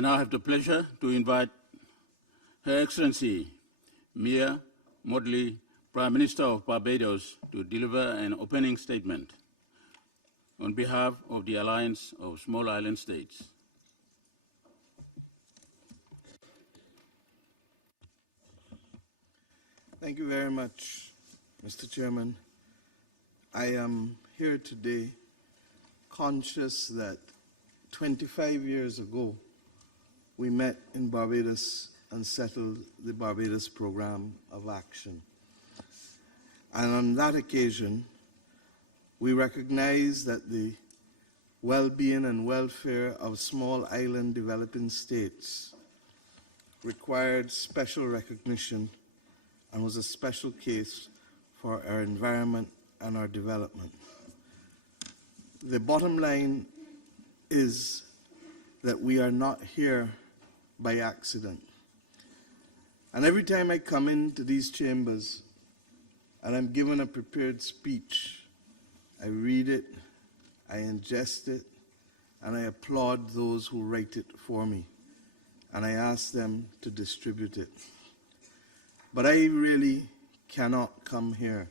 I now have the pleasure to invite Her Excellency Mia Mottley, Prime Minister of Barbados, to deliver an opening statement on behalf of the Alliance of Small Island States. Thank you very much, Mr. Chairman. I am here today conscious that 25 years ago we met in Barbados and settled the Barbados Program of Action. And on that occasion, we recognized that the well-being and welfare of small island developing states required special recognition and was a special case for our environment and our development. The bottom line is that we are not here by accident. And every time I come into these chambers and I'm given a prepared speech, I read it, I ingest it, and I applaud those who write it for me. And I ask them to distribute it. But I really cannot come here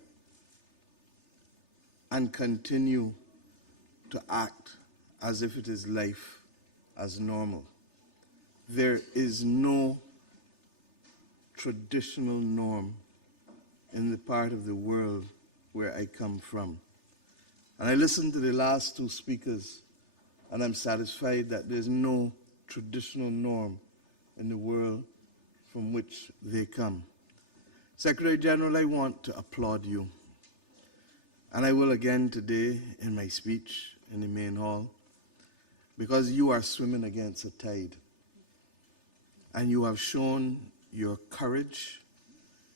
and continue to act as if it is life as normal. There is no traditional norm in the part of the world where I come from. And I listened to the last two speakers, and I'm satisfied that there's no traditional norm in the world from which they come. Secretary General, I want to applaud you. And I will again today in my speech in the main hall, because you are swimming against a tide. And you have shown your courage,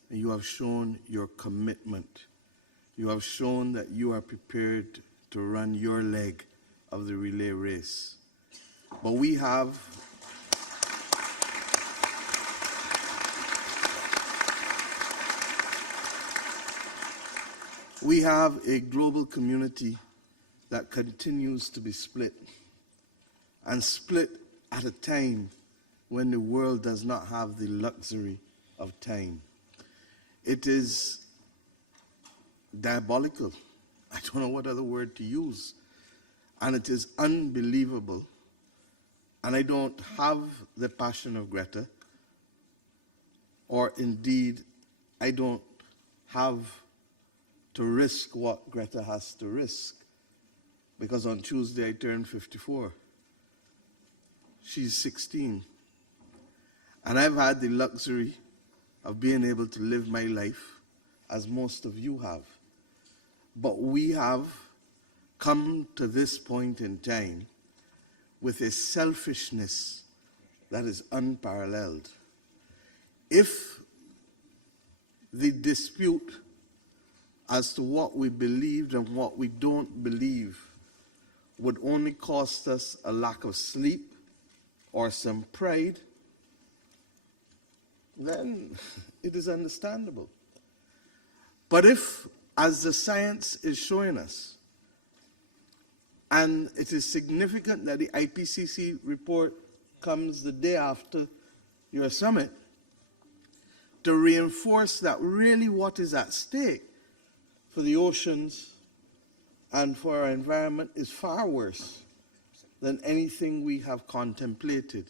and you have shown your commitment. You have shown that you are prepared to run your leg of the relay race. But we have a global community that continues to be split, and split at a time when the world does not have the luxury of time. It is diabolical. I don't know what other word to use. And it is unbelievable. And I don't have the passion of Greta, or indeed, I don't have to risk what Greta has to risk, because on Tuesday I turned 54. She's 16. And I've had the luxury of being able to live my life as most of you have. But we have come to this point in time with a selfishness that is unparalleled. If the dispute as to what we believed and what we don't believe would only cost us a lack of sleep or some pride, then it is understandable. But if, as the science is showing us, and it is significant that the IPCC report comes the day after your summit, to reinforce that really what is at stake for the oceans and for our environment is far worse than anything we have contemplated,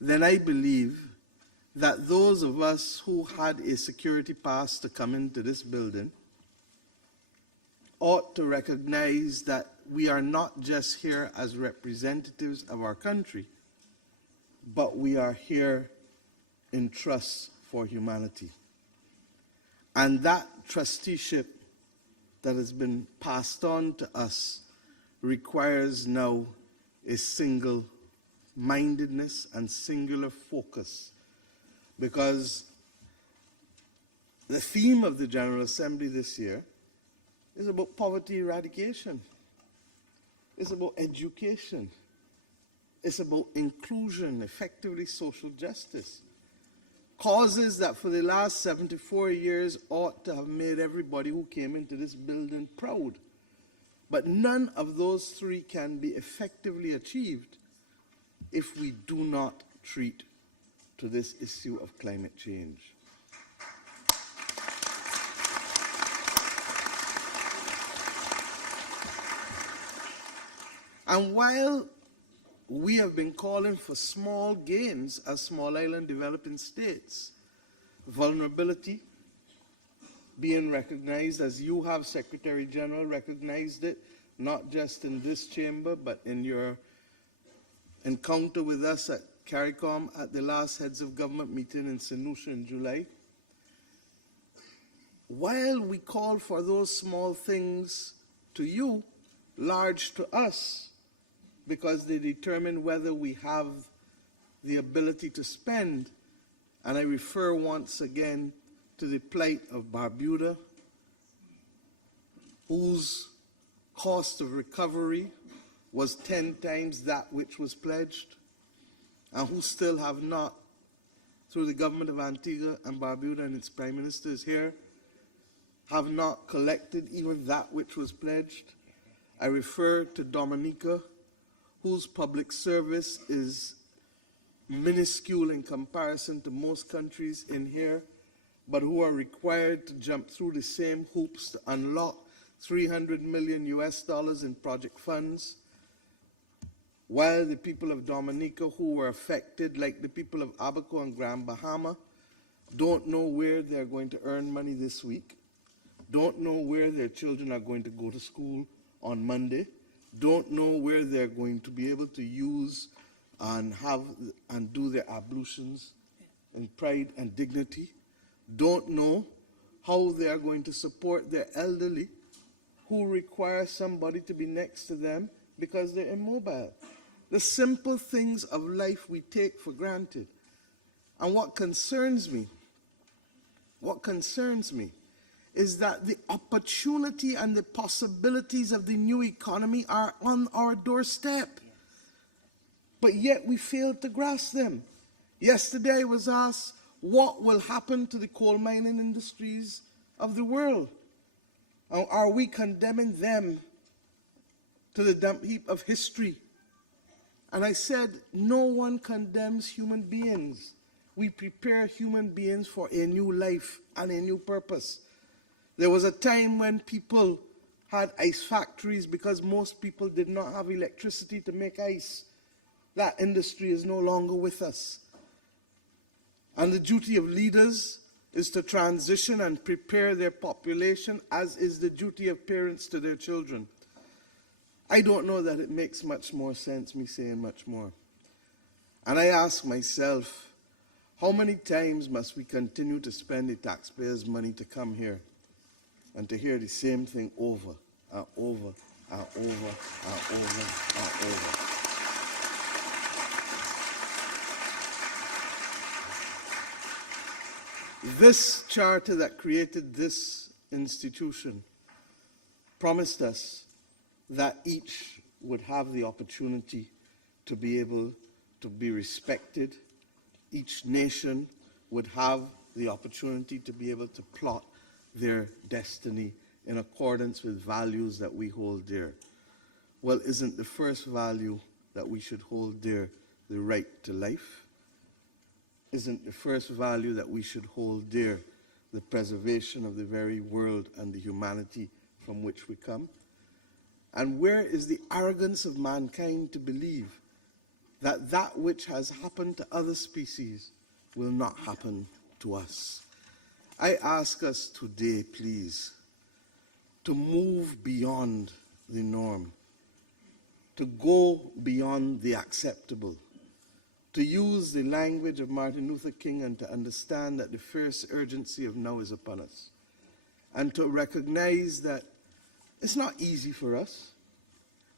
then I believe that those of us who had a security pass to come into this building ought to recognize that we are not just here as representatives of our country, but we are here in trust for humanity. And that trusteeship that has been passed on to us requires now a single-mindedness and singular focus, because the theme of the General Assembly this year is about poverty eradication. It's about education. It's about inclusion, effectively social justice. Causes that for the last 74 years ought to have made everybody who came into this building proud. But none of those three can be effectively achieved if we do not treat to this issue of climate change. And while we have been calling for small gains as small island developing states, vulnerability being recognized, as you have, Secretary General, recognized it, not just in this chamber, but in your encounter with us at CARICOM at the last Heads of Government meeting in St. Lucia in July. While we call for those small things to you, large to us, because they determine whether we have the ability to spend, and I refer once again to the plight of Barbuda, whose cost of recovery was 10 times that which was pledged, and who still have not, through the government of Antigua and Barbuda and its prime minister is here, have not collected even that which was pledged. I refer to Dominica, whose public service is minuscule in comparison to most countries in here, but who are required to jump through the same hoops to unlock $300 million in project funds, while the people of Dominica who were affected, like the people of Abaco and Grand Bahama, don't know where they're going to earn money this week, don't know where their children are going to go to school on Monday, don't know where they're going to be able to use and have and do their ablutions in pride and dignity, don't know how they are going to support their elderly who require somebody to be next to them because they're immobile. The simple things of life we take for granted. And what concerns me is that the opportunity and the possibilities of the new economy are on our doorstep. But yet we fail to grasp them. Yesterday I was asked, what will happen to the coal mining industries of the world? Are we condemning them to the dump heap of history? And I said, no one condemns human beings. We prepare human beings for a new life and a new purpose. There was a time when people had ice factories because most people did not have electricity to make ice. That industry is no longer with us. And the duty of leaders is to transition and prepare their population, as is the duty of parents to their children. I don't know that it makes much more sense me saying much more. And I ask myself, how many times must we continue to spend the taxpayers' money to come here and to hear the same thing over and over and over and over and over? This charter that created this institution promised us that each would have the opportunity to be able to be respected. Each nation would have the opportunity to be able to plot their destiny in accordance with values that we hold dear. Well, isn't the first value that we should hold dear the right to life? Isn't the first value that we should hold dear the preservation of the very world and the humanity from which we come? And where is the arrogance of mankind to believe that that which has happened to other species will not happen to us? I ask us today, please, to move beyond the norm, to go beyond the acceptable, to use the language of Martin Luther King and to understand that the first urgency of now is upon us, and to recognize that it's not easy for us.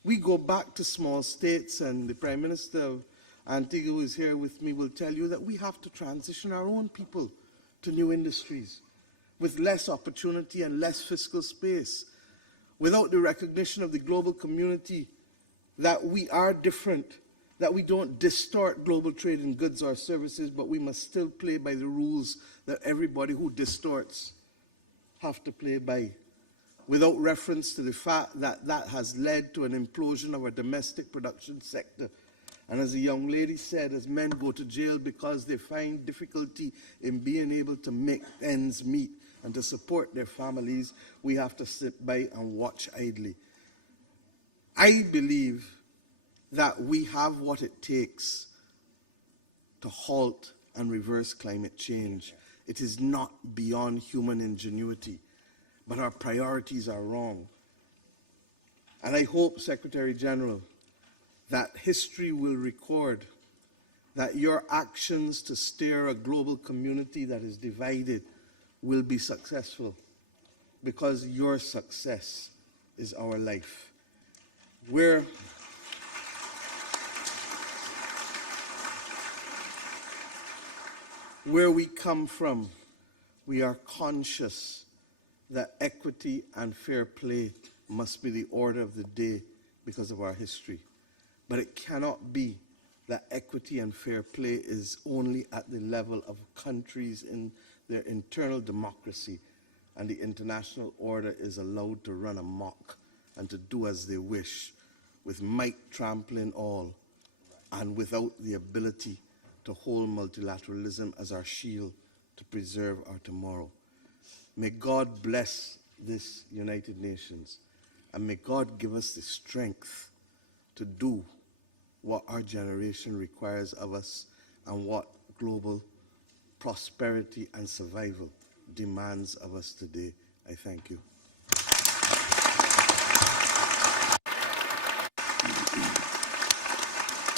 We go back to small states, and the Prime Minister of Antigua, who is here with me, will tell you that we have to transition our own people to new industries with less opportunity and less fiscal space, without the recognition of the global community that we are different, that we don't distort global trade in goods or services, but we must still play by the rules that everybody who distorts have to play by, without reference to the fact that that has led to an implosion of our domestic production sector And as the young lady said, as men go to jail because they find difficulty in being able to make ends meet and to support their families, we have to sit by and watch idly. I believe that we have what it takes to halt and reverse climate change. It is not beyond human ingenuity, but our priorities are wrong. And I hope, Secretary General, that history will record that your actions to steer a global community that is divided will be successful, because your success is our life. Where we come from, we are conscious that equity and fair play must be the order of the day because of our history. But it cannot be that equity and fair play is only at the level of countries in their internal democracy, and the international order is allowed to run amok and to do as they wish, with might trampling all, and without the ability to hold multilateralism as our shield to preserve our tomorrow. May God bless this United Nations, and may God give us the strength to do what our generation requires of us and what global prosperity and survival demands of us today. I thank you.